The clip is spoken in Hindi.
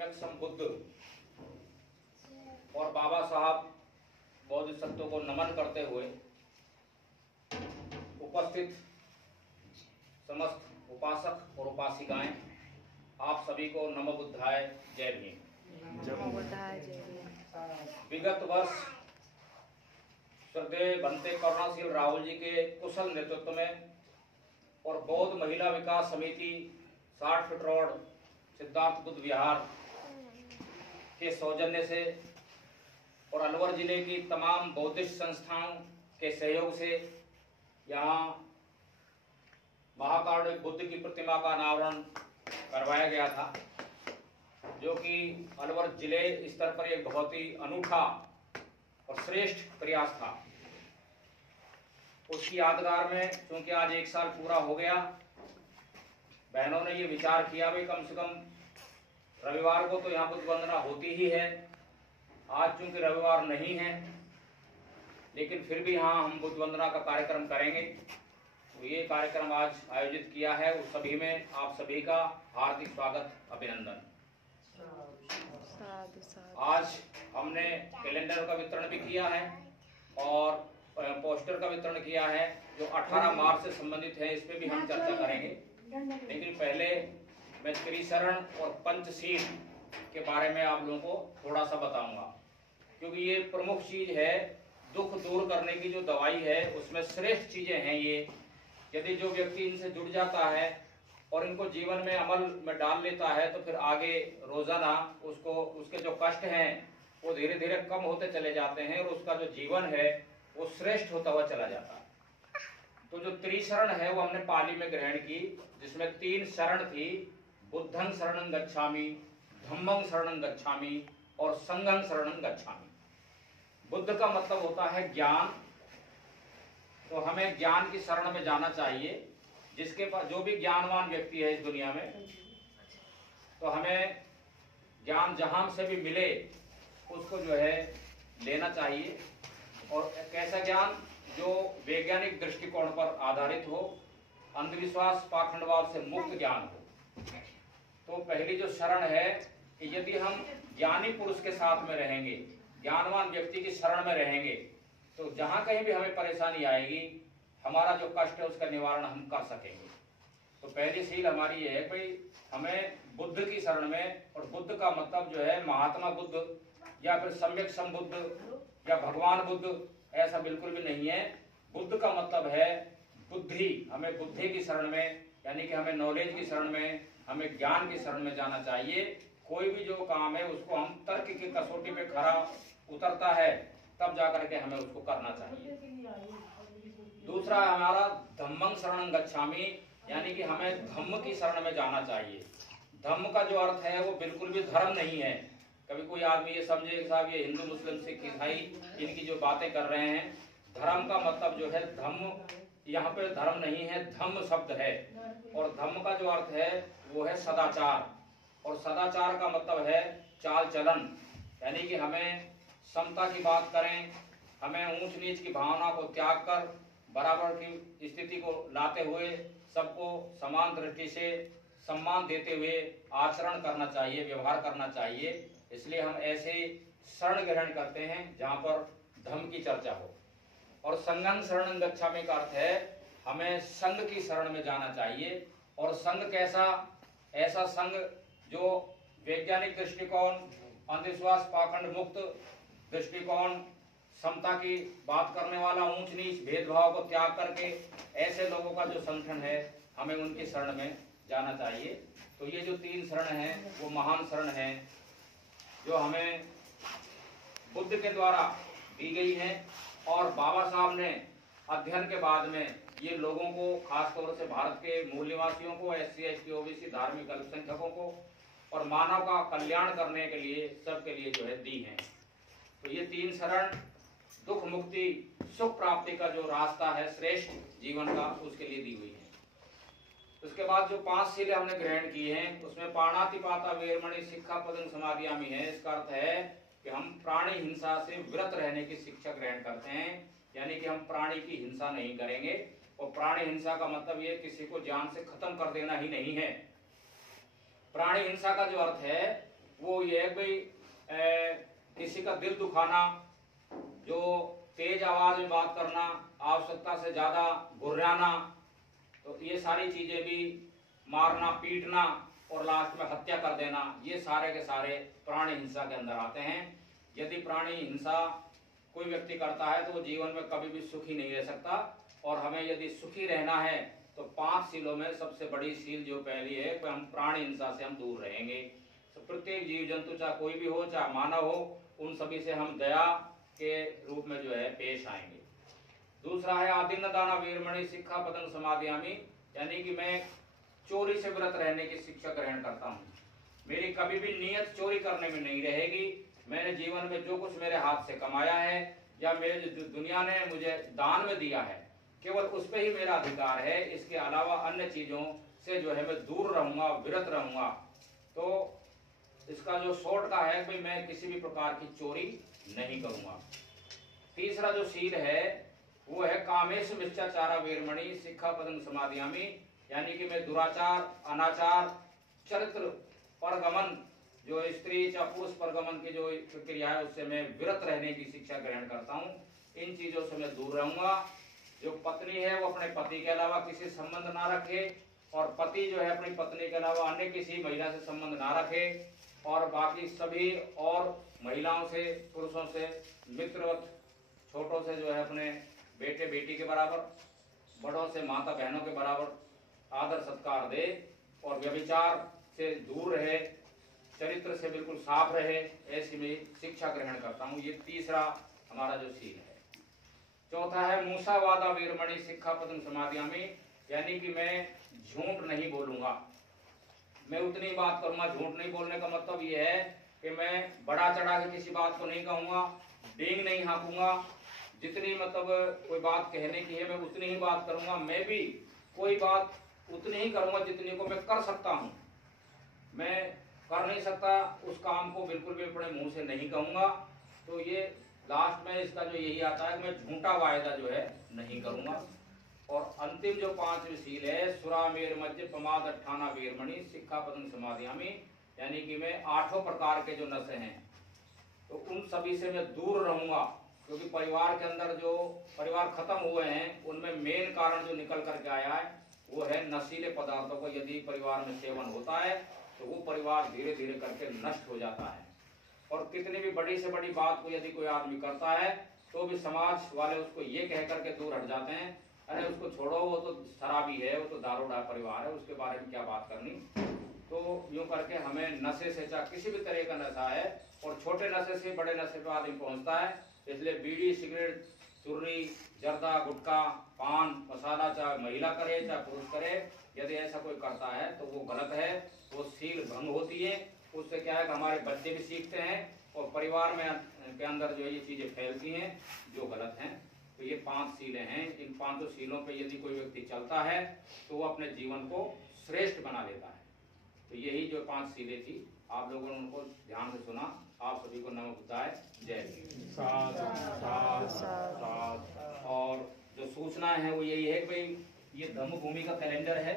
सम्यक संबुद्ध और बाबा साहब बोधिसत्व को नमन करते हुए उपस्थित समस्त उपासक और उपासिकाएं, आप सभी को नमो बुद्धाय, जय भीम। नमो बुद्धाय, जय भीम। विगत वर्ष श्रद्धेय बनते करुणाशील राहुल जी के कुशल नेतृत्व में और बौद्ध महिला विकास समिति 60 फीट रोड सिद्धार्थ बुद्ध विहार के सौजन्य से और अलवर जिले की तमाम बौद्धिस्ट संस्थाओं के सहयोग से यहाँ महाकारुणिक बुद्ध की प्रतिमा का अनावरण करवाया गया था, जो कि अलवर जिले स्तर पर एक बहुत ही अनूठा और श्रेष्ठ प्रयास था। उसकी यादगार में क्योंकि आज 1 साल पूरा हो गया, बहनों ने ये विचार किया भाई कम से कम रविवार को तो यहाँ बुद्ध वंदना होती ही है। आज चूंकि रविवार नहीं है, लेकिन फिर भी यहाँ हम बुद्ध वंदना का कार्यक्रम करेंगे। तो ये कार्यक्रम आज आयोजित किया है, उस सभी में आप सभी का हार्दिक स्वागत, अभिनंदन। आज हमने कैलेंडर का वितरण भी किया है और पोस्टर का वितरण किया है, जो 18 मार्च से संबंधित है। इस पे भी हम चर्चा करेंगे, लेकिन पहले मैं त्रिशरण और पंचशील के बारे में आप लोगों को थोड़ा सा बताऊंगा, क्योंकि ये प्रमुख चीज है। दुख दूर करने की जो दवाई है, उसमें श्रेष्ठ चीजें हैं ये। यदि जो व्यक्ति इनसे जुड़ जाता है और इनको जीवन में अमल में डाल लेता है, तो फिर आगे रोजाना उसको उसके जो कष्ट हैं वो धीरे धीरे कम होते चले जाते हैं और उसका जो जीवन है वो श्रेष्ठ होता हुआ चला जाता है। तो जो त्रिशरण है वो हमने पाली में ग्रहण की, जिसमें 3 शरण थी, बुद्धं शरणं गच्छामि, धम्मं शरणं गच्छामि और संघं शरणं गच्छामि। बुद्ध का मतलब होता है ज्ञान, तो हमें ज्ञान की शरण में जाना चाहिए। जिसके पास जो भी ज्ञानवान व्यक्ति है इस दुनिया में, तो हमें ज्ञान जहां से भी मिले उसको जो है लेना चाहिए। और कैसा ज्ञान? जो वैज्ञानिक दृष्टिकोण पर आधारित हो, अंधविश्वास पाखंडवाद से मुक्त ज्ञान हो। तो पहली जो शरण है कि यदि हम ज्ञानी पुरुष के साथ में रहेंगे, ज्ञानवान व्यक्ति की शरण में रहेंगे, तो जहां कहीं भी हमें परेशानी आएगी, हमारा जो कष्ट है उसका निवारण हम कर सकेंगे। तो पहली सील हमारी ये है भाई, हमें बुद्ध की शरण में, और बुद्ध का मतलब जो है महात्मा बुद्ध या फिर सम्यक संबुद्ध या भगवान बुद्ध, ऐसा बिल्कुल भी नहीं है। बुद्ध का मतलब है बुद्धि। हमें बुद्धि की शरण में, यानी कि हमें नॉलेज की शरण में, हमें ज्ञान की शरण में जाना चाहिए। कोई भी जो काम है उसको हम तर्क की कसौटी पे खरा उतरता है, तब जाकर के हमें उसको करना चाहिए। दूसरा हमारा धम्मं शरणं गच्छामि, यानी कि हमें धम्म की शरण में जाना चाहिए। धम्म का जो अर्थ है वो बिल्कुल भी धर्म नहीं है। कभी कोई आदमी ये समझे कि साहब ये हिंदू मुस्लिम सिख ईसाई इनकी जो बातें कर रहे हैं, धर्म का मतलब जो है धम्म, यहाँ पे धर्म नहीं है, धम्म शब्द है। और धम्म का जो अर्थ है वो है सदाचार, और सदाचार का मतलब है चाल चलन, यानी कि हमें समता की बात करें, हमें ऊंच नीच की भावना को त्याग कर बराबर की स्थिति को लाते हुए सबको समान दृष्टि से सम्मान देते हुए आचरण करना चाहिए, व्यवहार करना चाहिए। इसलिए हम ऐसे शरण ग्रहण करते हैं जहां पर धम्म की चर्चा हो। और संघं शरणं गच्छामि का अर्थ है हमें संघ की शरण में जाना चाहिए। और संघ कैसा? ऐसा संघ जो वैज्ञानिक दृष्टिकोण, अंधविश्वास पाखंड मुक्त दृष्टिकोण, समता की बात करने वाला, ऊंच नीच भेदभाव को त्याग करके ऐसे लोगों का जो संगठन है, हमें उनकी शरण में जाना चाहिए। तो ये जो 3 शरण है वो महान शरण है, जो हमें बुद्ध के द्वारा दी गई है। और बाबा साहब ने अध्ययन के बाद में ये लोगों को, खासतौर से भारत के मूल निवासियों को, SC ST OBC धार्मिक अल्पसंख्यकों को और मानव का कल्याण करने के लिए, सबके लिए जो है दी है। तो ये 3 शरण दुख मुक्ति सुख प्राप्ति का जो रास्ता है श्रेष्ठ जीवन का, उसके लिए दी हुई है। उसके बाद जो 5 शीलें हमने ग्रहण की हैं, उसमें पाणातिपाता वेरमणि सिक्खापदं समादियामि है। इसका अर्थ है कि हम प्राणी हिंसा से विरत रहने की शिक्षा ग्रहण करते हैं, यानी कि हम प्राणी की हिंसा नहीं करेंगे। और प्राणी हिंसा का मतलब ये किसी को जान से खत्म कर देना ही नहीं है। प्राणी हिंसा का जो अर्थ है वो ये है भाई किसी का दिल दुखाना, जो तेज आवाज में बात करना, आवश्यकता से ज्यादा गुर्राना, तो ये सारी चीजें भी, मारना पीटना और लास्ट में हत्या कर देना, ये सारे के सारे प्राणी हिंसा के अंदर आते हैं। यदि प्राणी हिंसा कोई व्यक्ति करता है तो वो जीवन में कभी भी सुखी नहीं रह सकता। और हमें यदि सुखी रहना है तो 5 सीलों में सबसे बड़ी सील जो पहली है कि हम प्राणी हिंसा से हम दूर रहेंगे। तो प्रत्येक जीव जंतु, चाहे कोई भी हो, चाहे मानव हो, उन सभी से हम दया के रूप में जो है पेश आएंगे। दूसरा है आदिन्न दाना वीरमणि शिक्षा पतंग समाधियामी, यानी कि मैं चोरी से व्रत रहने की शिक्षा ग्रहण करता हूँ। मेरी कभी भी नीयत चोरी करने में नहीं रहेगी। मैंने जीवन में जो कुछ मेरे हाथ से कमाया है या मेरे जो दुनिया ने मुझे दान में दिया है, केवल उस पे ही मेरा अधिकार है। इसके अलावा अन्य चीजों से जो है मैं दूर रहूंगा, विरत रहूंगा। तो इसका जो शॉर्ट का है भाई, मैं किसी भी प्रकार की चोरी नहीं करूंगा। तीसरा जो शील है वो है कामेश मिथ्याचारा वीरमणि शिक्षा पतंग समाधियामी, यानी कि मैं दुराचार, अनाचार, चरित्र परगमन, जो स्त्री या पुरुष परगमन की जो प्रक्रिया है उससे मैं विरत रहने की शिक्षा ग्रहण करता हूँ। इन चीजों से मैं दूर रहूंगा। जो पत्नी है वो अपने पति के अलावा किसी संबंध ना रखे, और पति जो है अपनी पत्नी के अलावा अन्य किसी महिला से संबंध ना रखे, और बाकी सभी और महिलाओं से, पुरुषों से मित्रवत, छोटों से जो है अपने बेटे बेटी के बराबर, बड़ों से माता बहनों के बराबर आदर सत्कार दे, और व्यभिचार से दूर रहे, चरित्र से बिल्कुल साफ रहे, ऐसी मैं शिक्षा ग्रहण करता हूँ। ये तीसरा हमारा जो शील है। चौथा है मूसावादा वीरमणि शिक्षा पतंग समाधियामी, यानी कि मैं झूठ नहीं बोलूंगा। मैं उतनी बात करूंगा। झूठ नहीं बोलने का मतलब ये है कि मैं बढ़ा चढ़ा के किसी बात को नहीं कहूंगा, डींग नहीं हाँकूंगा। जितनी मतलब कोई बात कहने की है मैं उतनी ही बात करूंगा। मैं भी कोई बात उतनी ही करूंगा जितनी को मैं कर सकता हूं। मैं कर नहीं सकता उस काम को बिल्कुल भी अपने मुंह से नहीं कहूंगा। तो ये लास्ट में इसका जो यही आता है कि मैं झूठा वायदा जो है नहीं करूंगा। और अंतिम जो 5वीं शील है सुरामेर मध्य प्रमाद अट्ठाना वीरमणि शिक्षा पतंग समाधियामी, यानी कि मैं 8 प्रकार के जो नशे हैं तो उन सभी से मैं दूर रहूंगा। क्योंकि परिवार के अंदर जो परिवार खत्म हुए हैं उनमें मेन कारण जो निकल करके आया है वो है नशीले पदार्थों को यदि परिवार में सेवन होता है तो वो परिवार धीरे धीरे करके नष्ट हो जाता है। और कितनी भी बड़ी से बड़ी बात को यदि कोई आदमी करता है तो भी समाज वाले उसको ये कह करके दूर हट जाते हैं, अरे उसको छोड़ो, वो तो शराबी है, वो तो दारूडा परिवार है, उसके बारे में क्या बात करनी। तो यूं करके हमें नशे से, चाहे किसी भी तरह का नशा है, और छोटे नशे से बड़े नशे पर आदमी पहुंचता है। इसलिए बीड़ी, सिगरेट, चुर्री, जर्दा, गुटखा, पान मसाला, चाहे महिला करे चाहे पुरुष करे, यदि ऐसा कोई करता है तो वो गलत है, वो शील भंग होती है। उससे क्या है कि हमारे बच्चे भी सीखते हैं और परिवार में के अंदर जो ये चीजें फैलती हैं जो गलत हैं। तो ये 5 सीलें हैं। इन 5 सीलों पे यदि कोई व्यक्ति चलता है तो वो अपने जीवन को श्रेष्ठ बना लेता है। तो यही जो 5 सीलें थी, आप लोगों ने उनको ध्यान से सुना। आप सभी को नमो बुद्धाय, जय भीम। और जो सूचना है वो यही है कि भाई ये धम्म भूमि का कैलेंडर है।